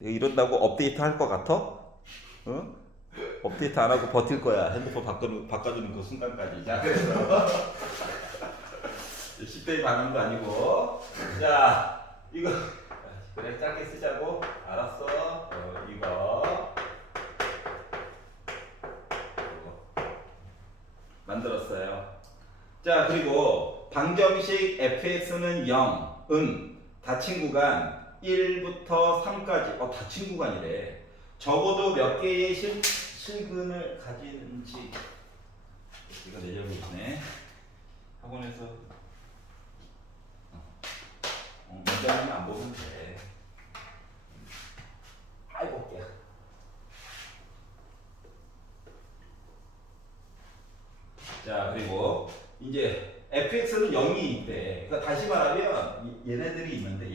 이런다고 업데이트 할 것 같아? 어? 업데이트 안 하고 버틸 거야. 핸드폰 바꿔주는 그 순간까지. 자, 그래서 10대의 반응도 아니고. 자, 이거 그래 짧게 쓰자고. 알았어. 이거 만들었어요. 자, 그리고 방정식 fx는 0은 닫힌 구간 1부터 3까지. 닫힌 구간이래. 적어도 몇 개의 실근을 가지는지. 이거 내려고 있네. 학원에서 먼저 하면 안 보면 돼. 아이고, 야. 자, 그리고 이제 fx는 0이 있대. 그러니까 다시 말하면 얘네들이 있는데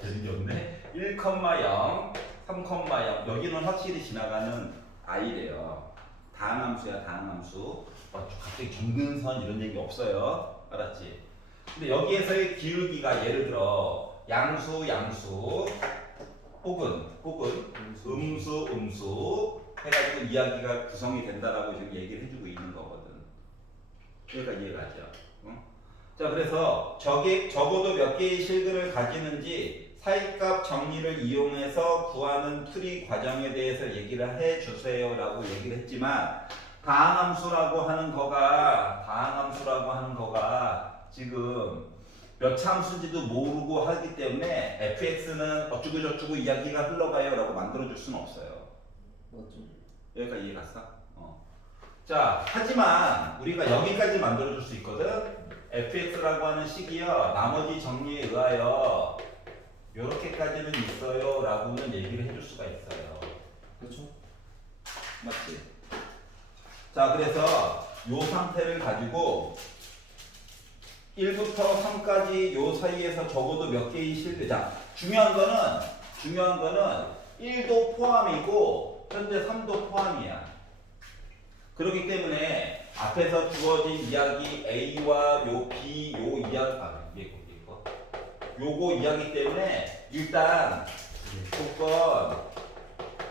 되는 게 없네. 1,0, 3,0 여기는 확실히 지나가는 i래요. 다항함수야, 다항함수. 갑자기 정근선 이런 얘기 없어요. 알았지? 근데 여기에서의 기울기가 예를 들어 양수 혹은 음수 해가지고 이야기가 구성이 된다라고 지금 얘기를 해주고 있는 거거든. 그러니까 이해가죠? 응? 자, 그래서 적어도 몇 개의 실근을 가지는지 사이값 정리를 이용해서 구하는 풀이 과정에 대해서 얘기를 해주세요라고 얘기를 했지만 다항함수라고 하는 거가 지금 몇 참수인지도 모르고 하기 때문에 fx는 어쩌고 저쩌고 이야기가 흘러가요 라고 만들어줄 수는 없어요. 맞죠? 여기까지 이해 갔어? 자, 하지만 우리가 여기까지 만들어줄 수 있거든. fx라고 하는 식이요 나머지 정리에 의하여 요렇게까지는 있어요 라고는 얘기를 해줄 수가 있어요. 그렇죠? 맞지? 자, 그래서 요 상태를 가지고 1부터 3까지 요 사이에서 적어도 몇 개의 실자 중요한 거는 1도 포함이고 현재 3도 포함이야. 그렇기 때문에 앞에서 주어진 이야기 A와 요 B 요 이야기 요거 이야기 때문에 일단 조건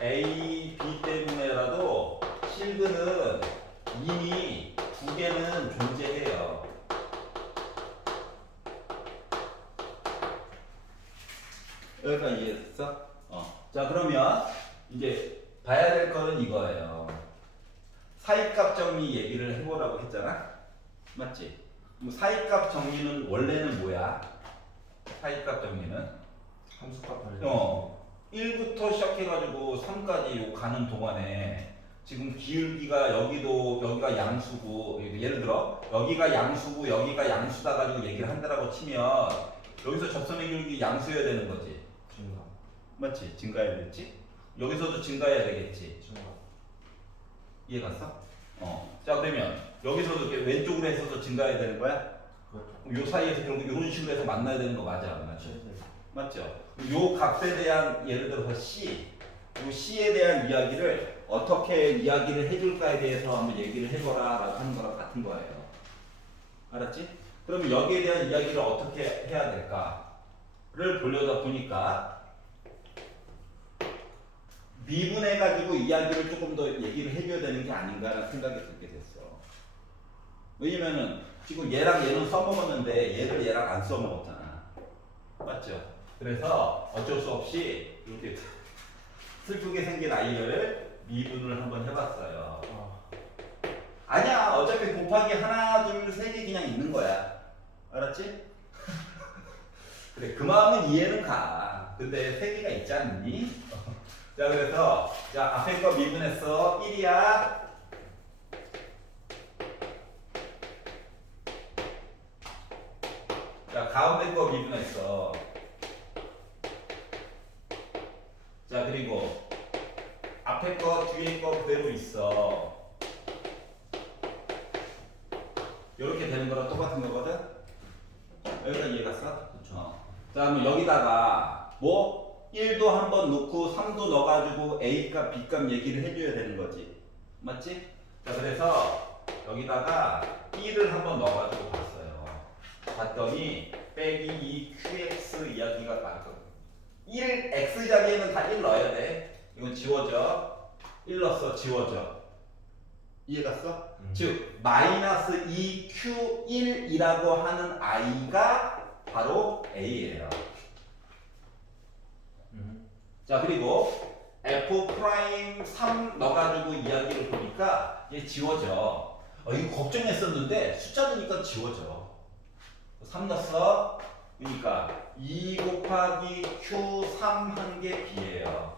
A, B 때문에라도 실근은 이미 2개는 존재해요. 여기까지 이해했어? 자, 그러면 이제 봐야 될 거는 이거예요. 사이값 정리 얘기를 해보라고 했잖아? 맞지? 사이값 정리는 원래는 뭐야? 사이값 정리는? 함수값 하는 1부터 시작해가지고 3까지 가는 동안에 지금 기울기가 여기가 양수고 예를 들어 여기가 양수고 여기가 양수다 가지고 얘기를 한다라고 치면 여기서 접선의 기울기 양수여야 되는 거지. 증가. 맞지? 증가해야 되겠지? 여기서도 증가해야 되겠지? 증가. 이해 갔어? 자, 그러면 여기서도 이렇게 왼쪽으로 해서도 증가해야 되는 거야? 그렇죠. 요 사이에서 결국 이런 식으로 해서 만나야 되는 거 맞아? 안 맞지? 네. 맞죠? 요 값에 대한 예를 들어서 C, 요 C에 대한 이야기를 어떻게 이야기를 해줄까에 대해서 한번 얘기를 해보라 라고 하는 거랑 같은 거예요. 알았지? 그러면 여기에 대한 이야기를 어떻게 해야 될까를 보려다 보니까 미분해가지고 이야기를 조금 더 얘기를 해줘야 되는 게 아닌가라는 생각이 들게 됐어. 왜냐면은 지금 얘랑 얘는 써먹었는데 얘를 얘랑 안 써먹었잖아. 맞죠? 그래서 어쩔 수 없이 이렇게 슬프게 생긴 아이를 미분을 한번 해봤어요. 아니야, 어차피 곱하기 하나, 둘, 세 개 그냥 있는 거야. 알았지? 그래, 그 마음은 이해는 가. 근데 세 개가 있지 않니? 자, 그래서 자 앞에 거 미분했어. 1이야. 자, 가운데 거 미분했어. 자, 그리고 앞에 거 뒤에 거 그대로 있어. 이렇게 되는 거랑 똑같은 거거든? 여기까지 이해 갔어? 그렇죠. 자, 그럼 여기다가 뭐 1도 한번 넣고 3도 넣어가지고 A값, B값 얘기를 해줘야 되는 거지. 맞지? 자, 그래서 여기다가 B를 한번 넣어가지고 봤어요. 봤더니 빼기 2qx 이야기가 맞거든. 1 x 자리에는 다 1 넣어야 돼. 이건 지워져. 1 넣었어. 지워져. 이해갔어? 즉 마이너스 2q1이라고 하는 i가 바로 a예요. 자 그리고 f 프라임 3 넣어가지고 이야기를 보니까 얘 지워져. 이거 걱정했었는데 숫자 넣으니까 지워져. 3 넣었어. 그러니까 2 곱하기 q3 한 개 b예요.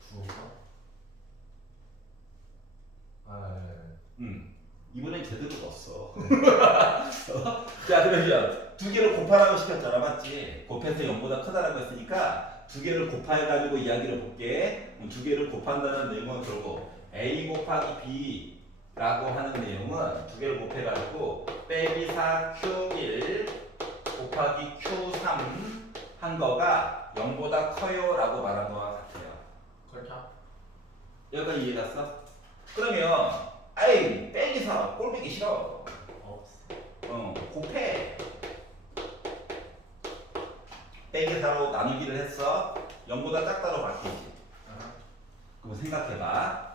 부호가? 아, 네. 이번엔 제대로 넣었어. 자 그러면 두 개를 곱하라고 시켰잖아, 맞지? 곱해서 0보다 크다라고 했으니까 두 개를 곱해가지고 이야기를 볼게. 두 개를 곱한다는 내용은 결국 a 곱하기 b라고 하는 내용은 두 개를 곱해가지고 빼기 4q1 곱하기 q3 한 거가 0보다 커요라고 말한 거와 같아요. 그렇죠? 여기까지 이해갔어? 그러면 아이 빼기 4 꼴보기 싫어. 없어. 곱해. 빼기 4로 나누기를 했어. 0보다 작다로 바뀌지. 그럼 생각해봐.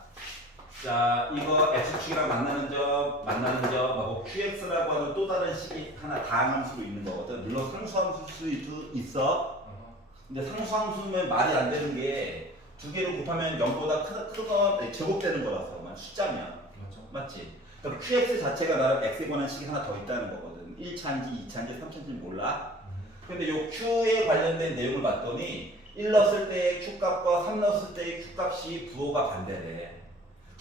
자, 이거 x축이랑 만나는 점하고 qx라고 하는 또 다른 식이 하나 다항함수로 있는 거거든. 물론 상수함수일 수도 있어. 근데 상수함수면 말이 안 되는 게 두 개를 곱하면 0보다 크건 제곱되는 거라서 숫자면. 맞죠? 맞지? 그럼 qx 자체가 나름 x에 관한 식이 하나 더 있다는 거거든. 1차인지 2차인지 3차인지 몰라. 근데 요 q에 관련된 내용을 봤더니 1 넣었을 때의 q값과 3 넣었을 때의 q값이 부호가 반대래.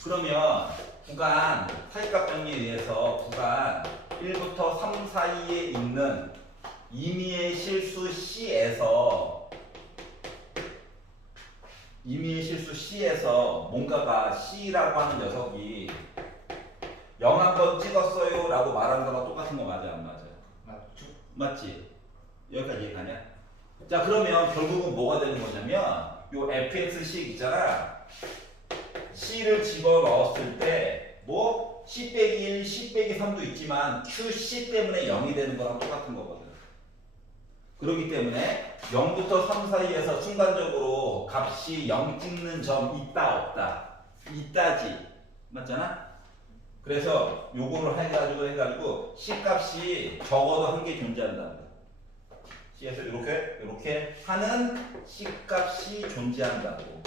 그러면 구간 사이값 정리에 의해서 구간 1부터 3 사이에 있는 임의의 실수 C에서 뭔가가 C라고 하는 녀석이 0 한번 찍었어요 라고 말한 거랑 똑같은 거 맞아 안 맞아? 맞죠? 맞지? 여기까지 이해가냐? 자 그러면 결국은 뭐가 되는 거냐면 요 fx식 있잖아. C를 집어넣었을 때 뭐 C 빼기 1, C 빼기 3도 있지만 QC 때문에 0이 되는 거랑 똑같은 거거든. 그렇기 때문에 0부터 3 사이에서 순간적으로 값이 0 찍는 점 있다 없다? 있다지. 맞잖아? 그래서 요거를 해가지고 C 값이 적어도 한 개 존재한다. C에서 이렇게 하는 C 값이 존재한다고.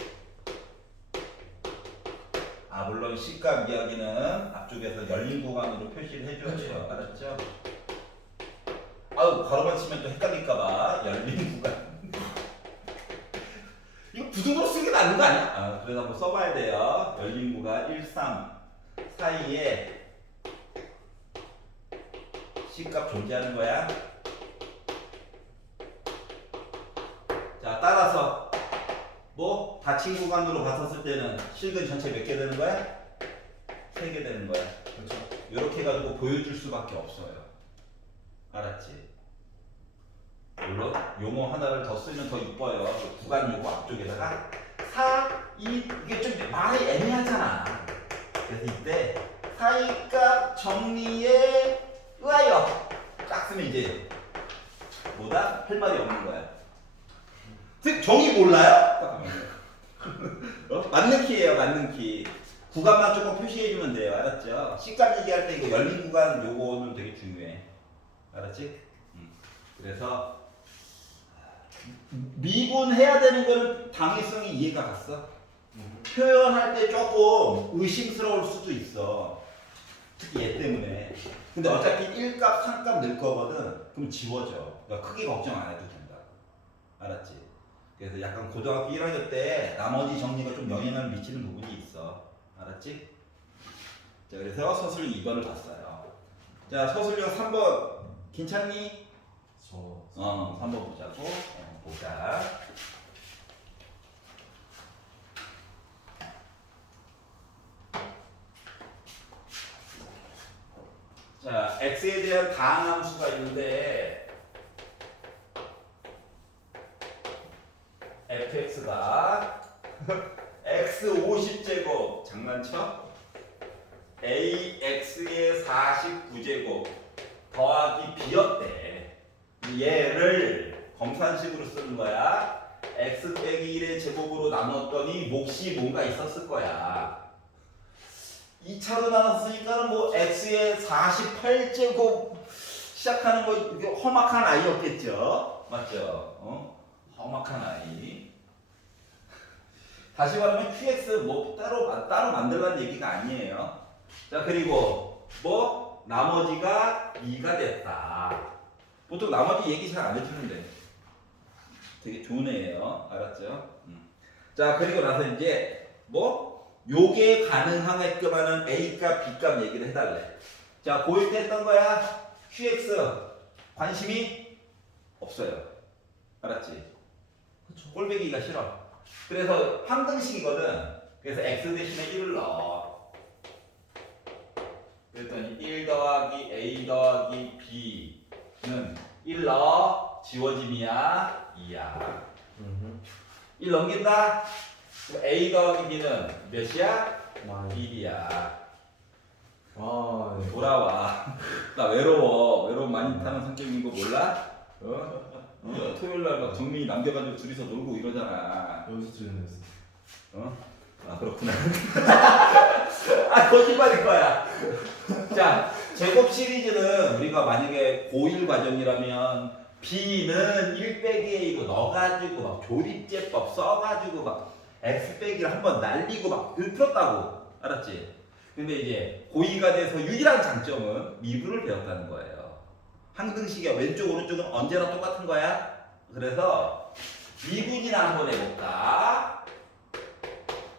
물론 C값 이야기는 앞쪽에서 열린 구간으로 표시를 해줘야 돼요. 알았죠? 가로만 치면 또 헷갈릴까봐 열린 구간. 이거 부등으로 쓰는 게 낫는 거 아니야? 그래서 한번 써봐야 돼요. 열린 구간 1, 3 사이에 C값 존재하는 거야. 자, 따라서 뭐 닫힌 구간으로 봤었을 때는 실근 전체 몇 개 되는 거야? 3개 되는 거야. 그렇죠? 이렇게 해가지고 보여줄 수밖에 없어요. 알았지? 물론 용어 하나를 더 쓰면 더 이뻐요. 구간 요거 앞쪽에다가 4, 2 이게 좀 말이 애매하잖아. 그래서 이때 사이값 정리에 의하여 딱 쓰면 이제 뭐다? 할 말이 없는 거야. 즉 정의 몰라요? 맞는 키예요, 맞는 키. 구간만 조금 표시해주면 돼요, 알았죠? C값 얘기할 때 이거 열린 구간 요거는 되게 중요해, 알았지? 그래서 미분해야 되는 거는 당위성이 이해가 갔어. 표현할 때 조금 의심스러울 수도 있어, 특히 얘 때문에. 근데 어차피 1값, 3값 넣을 거거든. 그럼 지워져. 그러니까 크게 걱정 안 해도 된다. 알았지? 그래서 약간 고등학교 1학년 때 나머지 정리가 좀 영향을 미치는 부분이 있어. 알았지? 자, 그래서 서술형 2번을 봤어요. 자, 서술형 3번 괜찮니? 3번 보자고. 보자. 자, x에 대한 다항함수가 있는데 fx가 x 50제곱 장난쳐? ax의 49제곱 더하기 b였대. 얘를 검산식으로 쓰는 거야. x 빼기 1의 제곱으로 나눴더니 몫이 뭔가 있었을 거야. 2차로 나눴으니까는 뭐 x의 48제곱 시작하는 거 이게 험악한 아이였겠죠. 맞죠? 험악한 아이. 다시 말하면 qx 뭐 따로 만들라는 얘기가 아니에요. 자, 그리고 뭐 나머지가 2가 됐다. 보통 나머지 얘기 잘 안 해주는데 되게 좋은 애예요. 알았죠? 자, 그리고 나서 이제 뭐 요게 가능하게끔 하는 A값, B값 얘기를 해달래. 자, 고1 때 했던 거야. QX 관심이 없어요. 알았지? 그쵸. 꼴배기가 싫어. 그래서 황등식이거든. 그래서 X 대신에 1을 넣어. 그랬더니 1 더하기 A 더하기 B는 1 넣어. 지워짐이야. 2야. 1 넘긴다. 그럼 A 더하기 B는 몇이야? 1이야. 아, 네. 돌아와. 나 외로워. 외로움 많이 타는 성격인 거 몰라? 토요일 날 막 정민이 남겨가지고 둘이서 놀고 이러잖아. 여기서 들리는 아, 그렇구나. 아, 거짓말일 거야. 자, 제곱 시리즈는 우리가 만약에 고1 과정이라면 B는 1 빼기 A로 넣어가지고 막 조립제법 써가지고 막 X 빼기를 한번 날리고 막 풀었다고. 알았지? 근데 이제 고2가 돼서 유일한 장점은 미분을 배웠다는 거예요. 항등식이야. 왼쪽 오른쪽은 언제나 똑같은 거야. 그래서 미분이나 한번 해볼까?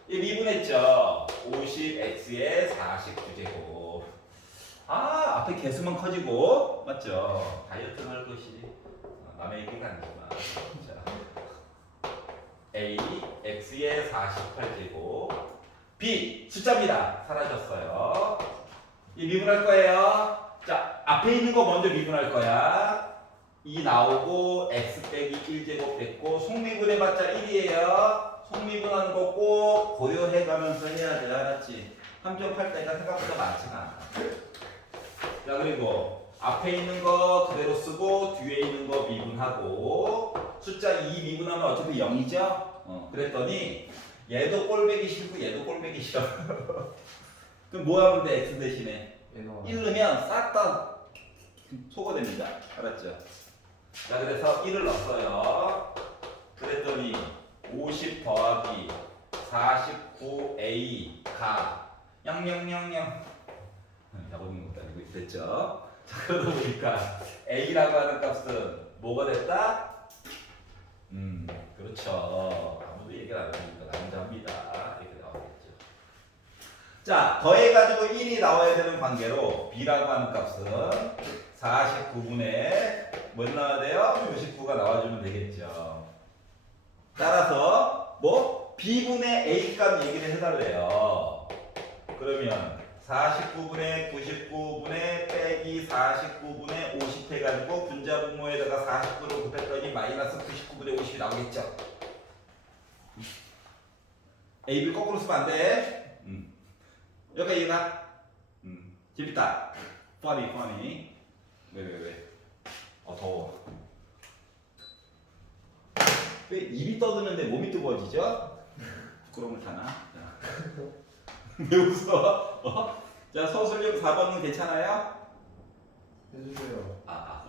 이 미분했죠. 50x에 49제곱. 아, 앞에 개수만 커지고 맞죠? 다이어트 할 것이 남의 얘기가 아니지만. 자, a x에 48제곱. b 숫자입니다. 사라졌어요. 이 미분할 거예요. 자, 앞에 있는 거 먼저 미분할 거야. 2 나오고 x 빼기 1제곱 됐고 속미분해봤자 1이에요. 속미분하는 거 꼭 고려해가면서 해야 돼. 알았지? 3.8대가 생각보다 많지가 않아. 자, 그리고 앞에 있는 거 그대로 쓰고 뒤에 있는 거 미분하고 숫자 2 미분하면 어차피 0이죠? 그랬더니 얘도 꼴배기 싫고 얘도 꼴배기 싫어. 그럼 뭐 하면 돼? x 대신에 1 넣으면 싹 다 소거됩니다. 알았죠? 자, 그래서 1을 넣었어요. 그랬더니 50 더하기 49A 가 000 잡아먹는 것도 아니고 됐죠? 자, 그러다 보니까 A라고 하는 값은 뭐가 됐다? 그렇죠. 아무도 얘기를 안 하니까 남자입니다. 이렇게 나오겠죠. 자, 더해가지고 1이 나와야 되는 관계로 B라고 하는 값은 49분의 뭐 나와야 돼요? 99가 나와주면 되겠죠. 따라서 뭐 B분의 A값 얘기를 해달래요. 그러면 49분의 99분의 빼기 49분의 50 해가지고 분자분모에다가 49를 곱했더니 마이너스 99분의 50이 나오겠죠. A, B 거꾸로 쓰면 안 돼. 여기가 이해가? 재밌다. funny. 왜? 더워. 왜 입이 떠드는데 몸이 뜨거워지죠? 부끄러움을 타나? 왜 웃어? 자, 서술형 4번은 괜찮아요? 해주세요. 그렇구나.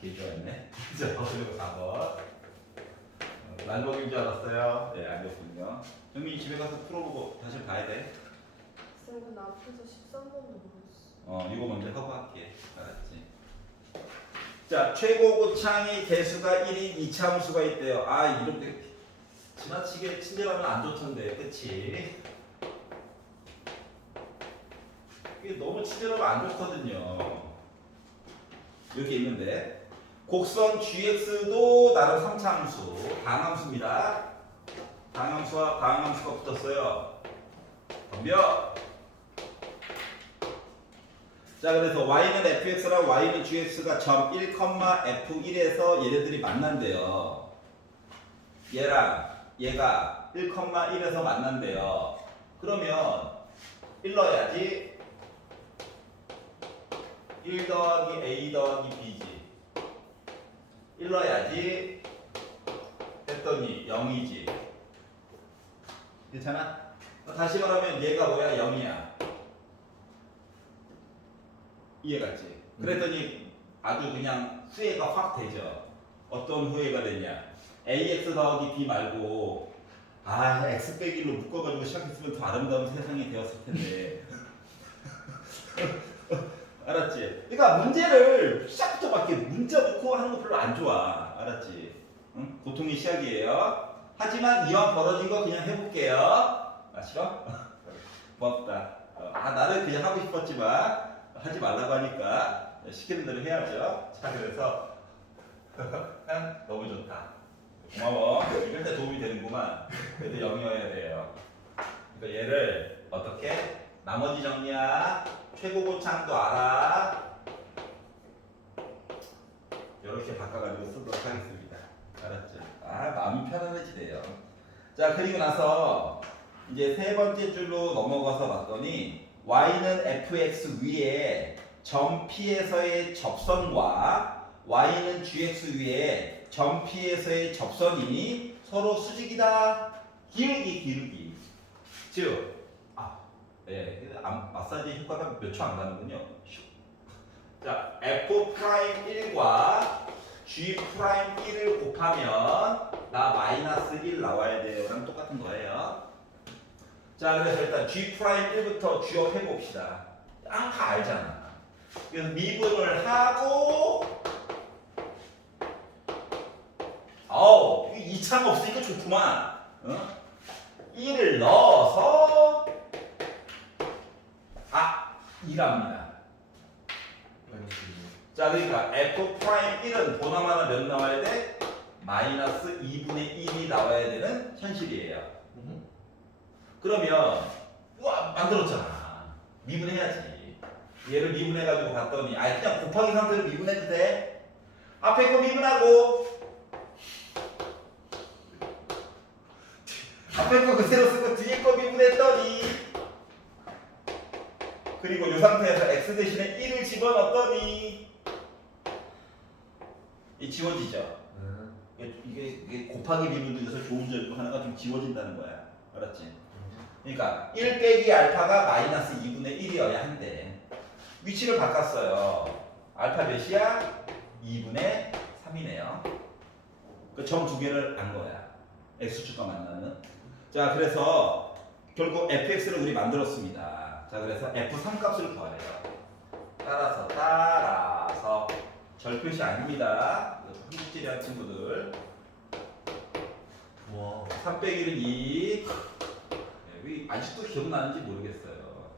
길 좋았네. 자, 서술형 4번. 날먹인 줄 알았어요. 네, 아니었군요. 정민이 집에 가서 풀어보고 다시 봐야 돼. 쌤은 앞에서 13번도 모르겠어. 이거 먼저 하고 할게. 알았지? 자, 최고고창의 개수가 1인 이차함수가 있대요. 아, 이렇게 지나치게 친절하면 안 좋던데, 그치? 이게 너무 친절하면 안 좋거든요. 이렇게 있는데 곡선 GX도 나름 3차 함수, 방함수입니다. 방함수와 방함수가 붙었어요. 덤벼! 자, 그래서 y는 fx랑 y는 gx가 점 1, f1에서 얘네들이 만난대요. 얘랑 얘가 1, 1에서 만난대요. 그러면 1 넣어야지. 1 더하기 a 더하기 b지. 1 넣어야지 했더니 0이지. 괜찮아? 다시 말하면 얘가 뭐야? 0이야. 이해갔지? 그랬더니 아주 그냥 후회가 확 되죠. 어떤 후회가 되냐? ax 더하기 b 말고 x 빼기 1로 묶어가지고 시작했으면 더 아름다운 세상이 되었을 텐데. 알았지? 그러니까 문제를 시작부터 막 이렇게 문자 넣고 하는 거 별로 안 좋아. 알았지? 응? 고통의 시작이에요. 하지만 이왕 벌어진 거 그냥 해볼게요. 아 싫어? 고맙다. 나는 그냥 하고 싶었지만 하지 말라고 하니까 시키는 대로 해야죠. 자 그래서 너무 좋다. 고마워. 이럴 때 도움이 되는구만. 그래도 0이어야 돼요. 그러니까 얘를 어떻게? 나머지 정리야. 최고고창도 알아. 이렇게 바꿔가지고 쓰도록 하겠습니다. 알았죠? 마음이 편안해지네요. 자 그리고 나서 이제 세 번째 줄로 넘어가서 봤더니 y는 fx 위에 점 P에서의 접선과 y는 gx 위에 점 P에서의 접선이 서로 수직이다. 기울기. 즉 마사지 효과가 몇 초 안 가는군요. 자, F'1과 G'1을 곱하면 나 -1 나와야 돼요. 랑 똑같은 거예요. 자, 그래서 일단 G'1부터 G업 해봅시다. 다 알잖아. 그래서 미분을 하고 이참 없으니까 좋구만. 1을 넣어서 2랍니다. 자, 그러니까 F'1은 보나마나 몇 나와야 돼? -2분의 1이 나와야 되는 현실이에요. 그러면 만들었잖아. 미분해야지. 얘를 미분해가지고 봤더니 그냥 곱하기 상태로 미분해도 돼. 앞에 거 미분하고 앞에 거 그대로 쓰고 뒤에 거 미분했더니 그리고 이 상태에서 x 대신에 1을 집어넣었더니 이 지워지죠. 이게 곱하기 미분 중에서 좋은 점 하나가 좀 지워진다는 거야. 알았지? 그러니까 1 빼기 알파가 -2분의 1이어야 한대. 위치를 바꿨어요. 알파 몇이야? 2분의 3이네요. 그 점 두 개를 안 거야. x축과 만나는. 자, 그래서 결국 fx를 우리 만들었습니다. 자, 그래서 f3 값을 구하래요. 따라서 절표시 아닙니다. 한국지리한 친구들. 3 빼기는 2. 왜 아직도 기억나는지 모르겠어요.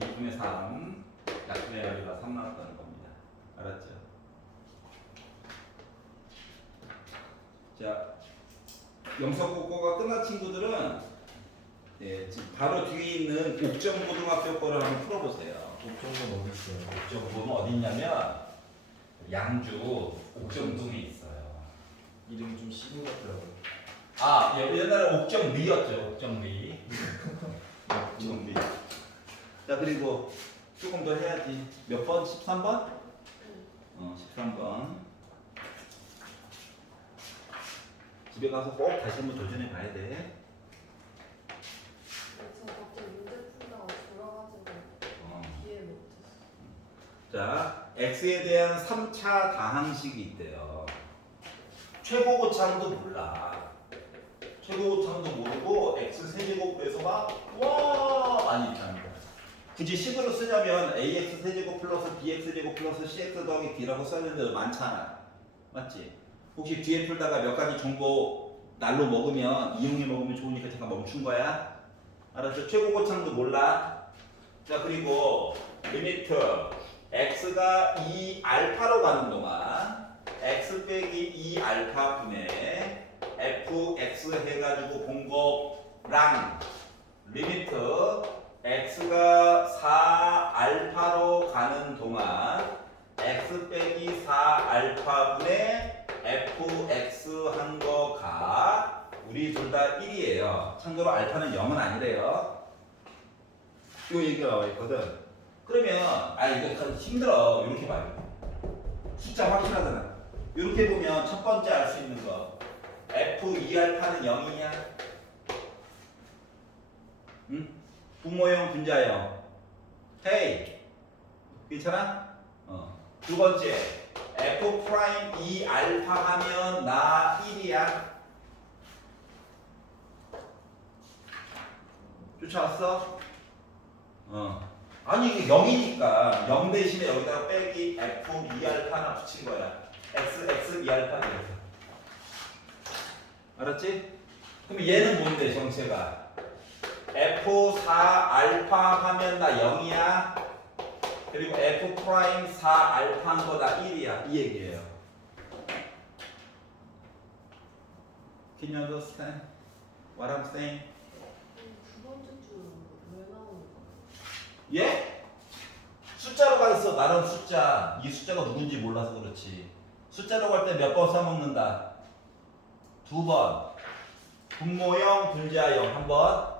2분의 3. 약분의 여기가 3 나왔다는 겁니다. 알았죠? 자, 영석국어가 끝난 친구들은 지금 바로 뒤에 있는 옥정고등학교 거를 한번 풀어보세요. 옥정은 어디 있어요? 옥정고는 어디 있냐면 양주 옥정동에 있어요. 이름이 좀 시골 같더라고요. 옛날에 옥정리였죠. 옥정리. 옥정리. 자, 그리고 조금 더 해야지. 몇 번? 13번? 13번. 집에 가서 꼭 다시 한번 도전해 봐야 돼. 저 갑자기 문제 풀다가 돌아가지고 이해 못했어. 자, x에 대한 3차 다항식이 있대요. 최고고창도 몰라. 최고고창도 모르고 x 세제곱에서 많이 있다는 거야. 굳이 식으로 쓰자면 ax 세제곱 플러스 bx 제곱 플러스 cx 더하기 d라고 써야 되는데 많잖아. 맞지? 혹시 뒤에 풀다가 몇 가지 정보 날로 먹으면 이용해 먹으면 좋으니까 잠깐 멈춘 거야? 알았죠? 최고고창도 몰라. 자, 그리고 리미트 x가 2알파로 가는 동안 x 빼기 2알파 분의 fx 해가지고 공곱랑 리미트 x가 4알파로 가는 동안 x 빼기 4알파 분의 fx 한 거가 우리 둘 다 1이에요. 참고로 알파는 0은 아니래요. 이 얘기가 나와 있거든. 그러면 이거 힘들어. 이렇게 봐요. 숫자 확실하잖아. 이렇게 보면 첫 번째 알 수 있는 거 F2알파는 0이냐? 응? 부모형 분자형. 헤이 괜찮아? 두 번째 F 프라임 2알파 하면 나 1이야. 쫓아왔어? 아니 이게 0이니까 0 대신에 여기다가 빼기 F 2알파나 붙인 거야. X 2알파 되겠어. 알았지? 그럼 얘는 뭔데 정체가? F 4알파 하면 나 0이야. 그리고 F 프라임 4알파인 거다 1이야. 이 얘기예요. Can you understand what I'm saying? 두 번째 줄왜 나오는 거야? 예? 숫자로 가서 나는 숫자. 이 숫자가 누군지 몰라서 그렇지. 숫자로 갈 때 몇 번 써먹는다? 2번. 분모형, 분자형 한 번.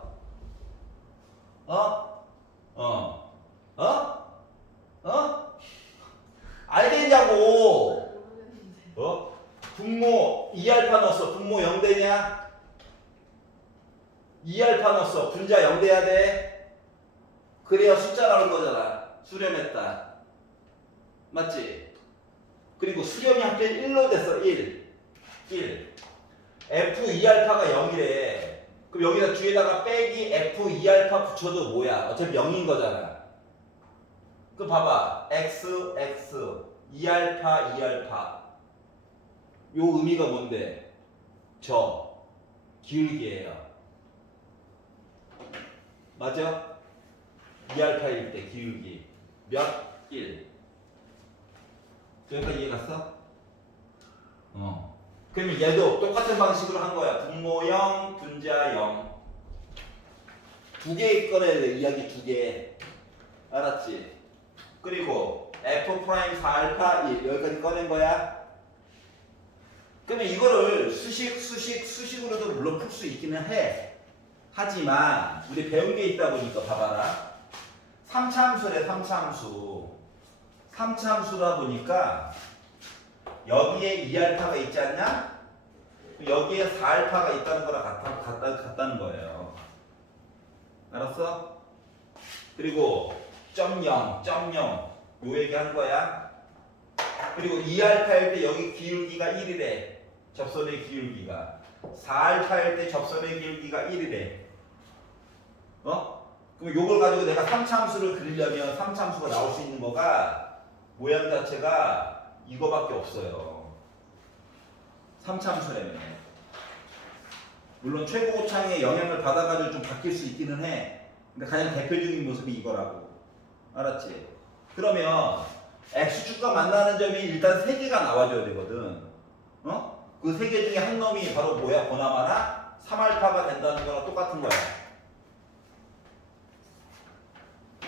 알겠냐고. 모르겠는데. 분모 2알파 넣었어. 분모 0 되냐? 2알파 넣었어. 분자 0 돼야 돼. 그래야 숫자 나올 거잖아. 수렴했다. 맞지? 그리고 수렴이 합계 1로 됐어. 1. F2알파가 0이래. 그럼 여기다 뒤에다가 빼기 F2알파 붙여도 뭐야? 어차피 0인 거잖아. 그 봐봐. X, 2알파, 2알파. 요 의미가 뭔데? 기울기예요. 맞아? 2알파일 때 기울기 몇? 1. 여기까지 이해 갔어? 그러면 얘도 똑같은 방식으로 한 거야. 분모형, 분자형. 두 개 꺼내야 돼. 이야기 두 개. 알았지? 그리고 F 프라임 4알파 1 여기까지 꺼낸 거야. 그러면 이거를 수식으로도 물론 풀 수 있기는 해. 하지만 우리 배운 게 있다 보니까 봐봐라. 3차함수래 3차함수. 3차함수다 보니까 여기에 2알파가 있지 않냐? 여기에 4알파가 있다는 거랑 같다는 거예요. 알았어? 그리고 .0 요 얘기 한 거야. 그리고 2알파일 때 여기 기울기가 1이래. 접선의 기울기가. 4알파일 때 접선의 기울기가 1이래. 그럼 요걸 가지고 내가 3차함수를 그리려면 3차함수가 나올 수 있는 거가 모양 자체가 이거밖에 없어요. 3차함수라면. 물론 최고고창의 영향을 받아가지고 좀 바뀔 수 있기는 해. 근데 가장 대표적인 모습이 이거라고. 알았지? 그러면 X축과 만나는 점이 일단 3개가 나와줘야 되거든. 그 3개 중에 한 놈이 바로 뭐야? 보나마나 3알파가 된다는 거랑 똑같은 거야.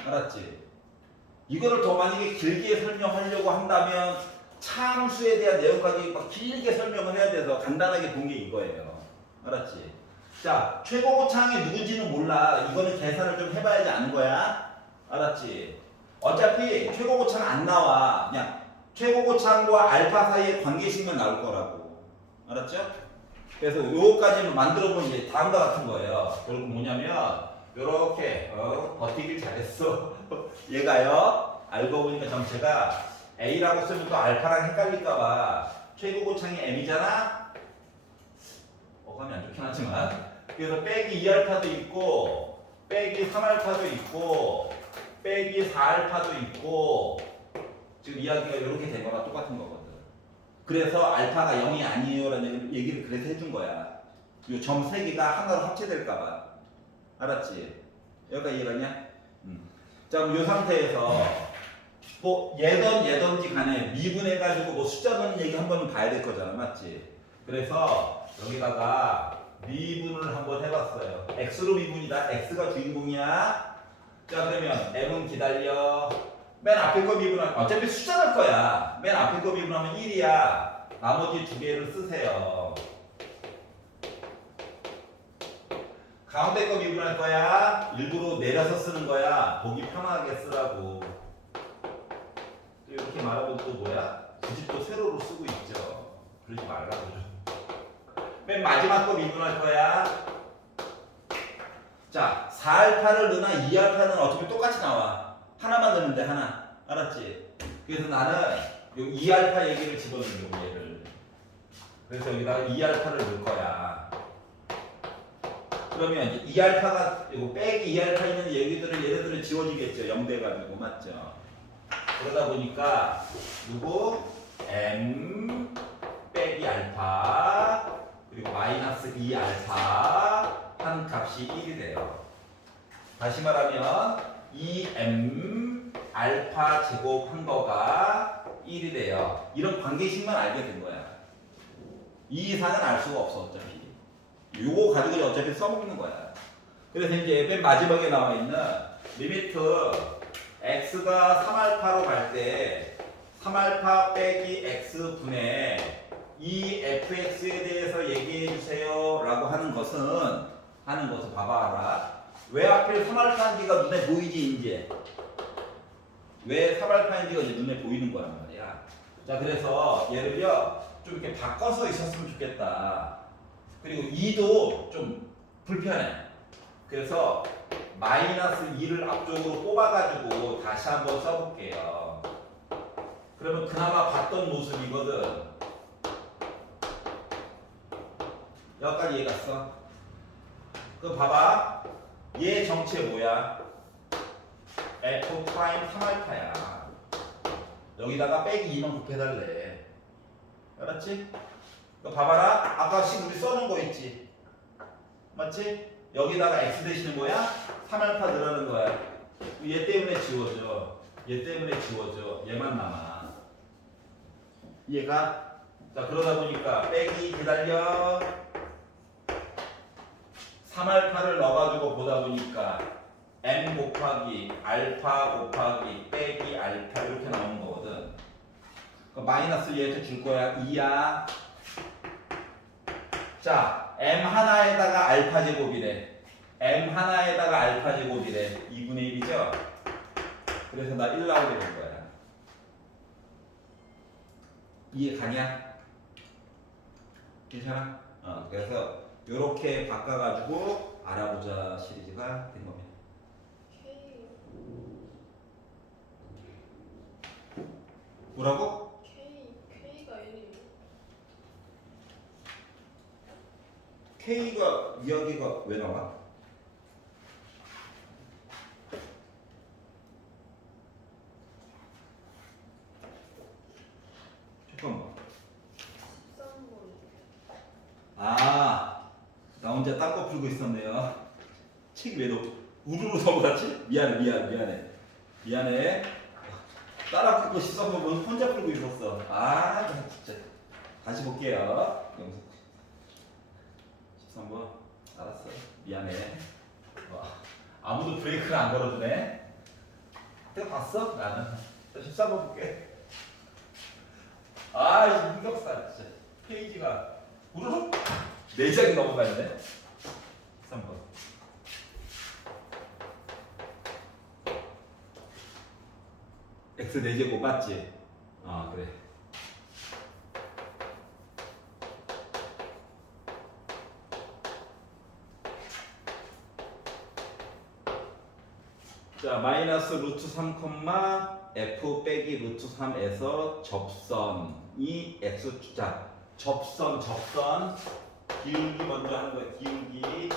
알았지? 이거를 더 만약에 길게 설명하려고 한다면 차함수에 대한 내용까지 막 길게 설명을 해야 돼서 간단하게 본 게 이거예요. 알았지? 자, 최고고창이 누군지는 몰라. 이거는 계산을 좀 해봐야지 아는 거야. 알았지? 어차피 최고고창 안 나와. 그냥 최고고창과 알파 사이의 관계식만 나올 거라고. 알았죠? 그래서 요거까지만 만들어보면 이제 다음과 같은 거예요. 결국 뭐냐면 요렇게 버티길 잘했어. 얘가요. 알고 보니까 정체가 A라고 쓰면 또 알파랑 헷갈릴까봐 최고고창이 M이잖아. 어감이 안 좋긴 하지만 그래서 빼기 2알파도 있고 빼기 3알파도 있고 빼기 4알파도 있고 지금 이야기가 이렇게 된 거랑 똑같은 거거든. 그래서 알파가 0이 아니에요 라는 얘기를 그래서 해준 거야. 이 점 3개가 하나로 합체될까봐. 알았지? 여기까지 이해가냐? 자 그럼 이 상태에서 뭐 얘든지 간에 미분해가지고 뭐 숫자 넣는 얘기 한 번은 봐야 될 거잖아. 맞지? 그래서 여기다가 미분을 한번 해봤어요. X로 미분이다. X가 주인공이야. 자 그러면 M은 기다려. 맨 앞에 거 미분하면 어차피 숫자 넣을 거야. 맨 앞에 거 미분하면 1이야. 나머지 두 개를 쓰세요. 가운데 거 미분할 거야. 일부러 내려서 쓰는 거야. 보기 편하게 쓰라고. 또 이렇게 말하면 또 뭐야? 굳이 또 세로로 쓰고 있죠. 그러지 말라고 좀. 맨 마지막 거 미분할 거야. 자, 4알파를 넣으나 2알파는 어차피 똑같이 나와. 하나만 넣으면 돼, 하나. 알았지? 그래서 나는 요 2알파 얘기를 집어넣으려고 얘를. 그래서 여기다가 2알파를 넣을 거야. 그러면 이제 2알파가 이거 빼기 2알파 있는 얘네들은 지워지겠죠. 0 돼가지고 맞죠? 그러다 보니까 누구 m 빼기 알파 그리고 마이너스 2알파 하는 값이 1이 돼요. 다시 말하면 2m 알파 제곱한 거가 1이 돼요. 이런 관계식만 알게 된 거야. 이 이상은 알 수가 없어 어차피. 요거 가지고 어차피 써먹는 거야. 그래서 이제 맨 마지막에 나와 있는 리미트 x가 3알파로 갈 때 3알파 빼기 x분의 이 fx에 대해서 얘기해 주세요 라고 하는 것은 봐봐라. 왜 하필 3알파인지가 눈에 보이지 이제. 왜 3알파인지가 이제 눈에 보이는 거란 말이야. 자 그래서 얘를요 좀 이렇게 바꿔서 있었으면 좋겠다. 그리고 2도 좀 불편해. 그래서 마이너스 2를 앞쪽으로 뽑아가지고 다시 한번 써볼게요. 그러면 그나마 봤던 모습이거든. 여기까지 이해 갔어? 그럼 봐봐. 얘 정체 뭐야? f 프라임 3알파야. 여기다가 빼기 2만 곱해달래. 알았지? 그거 봐봐라. 아까 식 우리 써놓은 거 있지? 맞지? 여기다가 x 대신에 뭐야? 3알파 넣으라는 거야. 얘 때문에 지워져. 얘 때문에 지워져. 얘만 남아. 이해가? 자 그러다 보니까 빼기 기다려. 3알파를 넣어가지고 보다 보니까 m 곱하기 알파 곱하기 빼기 알파 이렇게 나오는 거거든. 그 마이너스 얘한테 줄 거야. 2야. 자, m 하나에다가 알파 제곱이래. m 하나에다가 알파 제곱이래. 2분의 1이죠? 그래서 나 1 나오게 될 거야. 이해 가냐? 괜찮아? 그래서 이렇게 바꿔가지고 알아보자 시리즈가 된 겁니다. K 뭐라고? K가 1이에요. K가 이야기가 왜 나와? 잠깐만. 13번. 나 혼자 딴 거 풀고 있었네요. 책이 왜 우르르 넘어갔지? 미안해. 따라 풀고 13번 혼자 풀고 있었어. 나 진짜. 다시 볼게요. 영상 13번. 알았어. 미안해. 아무도 브레이크를 안 걸어주네. 내가 봤어? 나는. 13번 볼게. 이 인격사 진짜. 페이지가 우르르 4장이 넘어가네. 3번. x 4제곱 맞지? 그래. 자, 마이너스 루트 3, f 빼기 루트 3에서 접선이 x. 자, 접선. 기울기 먼저 하는 거야. 기울기.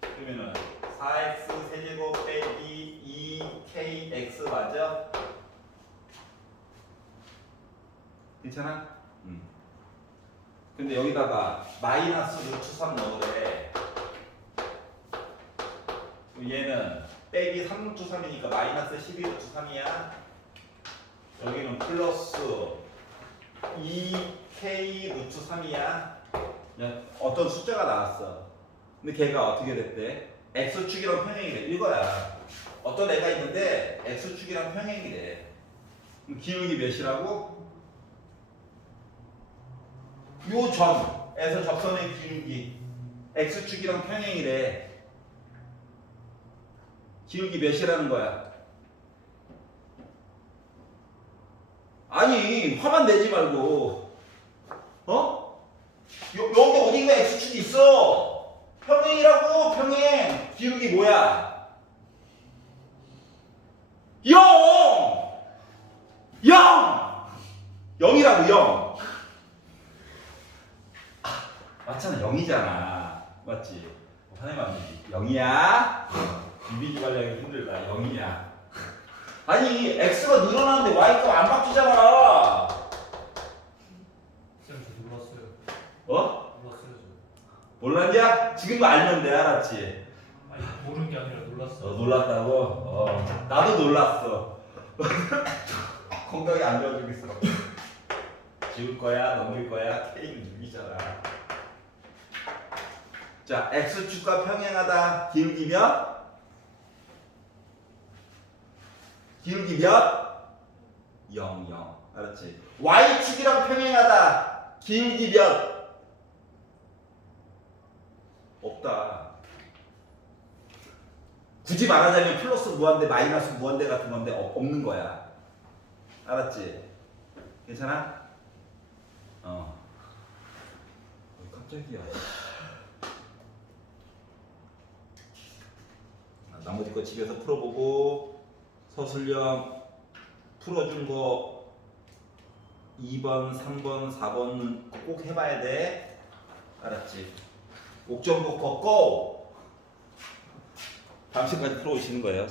그러면은 4x 세제곱 빼기 2kx 맞아? 괜찮아? 근데 여기다가 마이너스 루트 3 넣으래. 그럼 얘는 빼기 3 루트 3이니까 마이너스 12 루트 3이야. 여기는 플러스 2k 루트 3이야. 어떤 숫자가 나왔어. 근데 걔가 어떻게 됐대? x축이랑 평행이래. 이거야. 어떤 애가 있는데 x축이랑 평행이래. 그럼 기울기 몇이라고? 요 점에서 접선의 기울기 x축이랑 평행이래. 기울기 몇이라는 거야? 아니 화만 내지 말고 여기 어딘가 x축이 있어. 평행이라고. 평행. 기울기 뭐야? 0! 0이라고 0. 맞잖아. 0이잖아. 맞지? 하나님 안 되지. 0이야. 비비기 관리하기 힘들다. 0이야. 아니 x가 늘어나는데 y가 안 바뀌잖아. 쌤, 저 놀랐어요. 어? 놀랐어요, 몰랐냐? 지금 알면 돼. 알았지? 저. 아니, 모르는 게 아니라 놀랐어요. 놀랐다고? 나도 놀랐어. 건강이 안 좋아지겠어. 지울 거야? 넘길 거야? K는 누기잖아. 자, x축과 평행하다. 기울기 몇? 기울기 몇? 0, 0. 알았지? y축이랑 평행하다. 기울기 몇? 없다. 굳이 말하자면 플러스 무한대, 마이너스 무한대 같은 건데 없는 거야. 알았지? 괜찮아? 깜짝이야. 나머지 거 집에서 풀어보고 서술형 풀어준 거 2번, 3번, 4번은 꼭 해봐야 돼. 알았지? 옥점복 걷고 다음 시간까지 풀어오시는 거예요.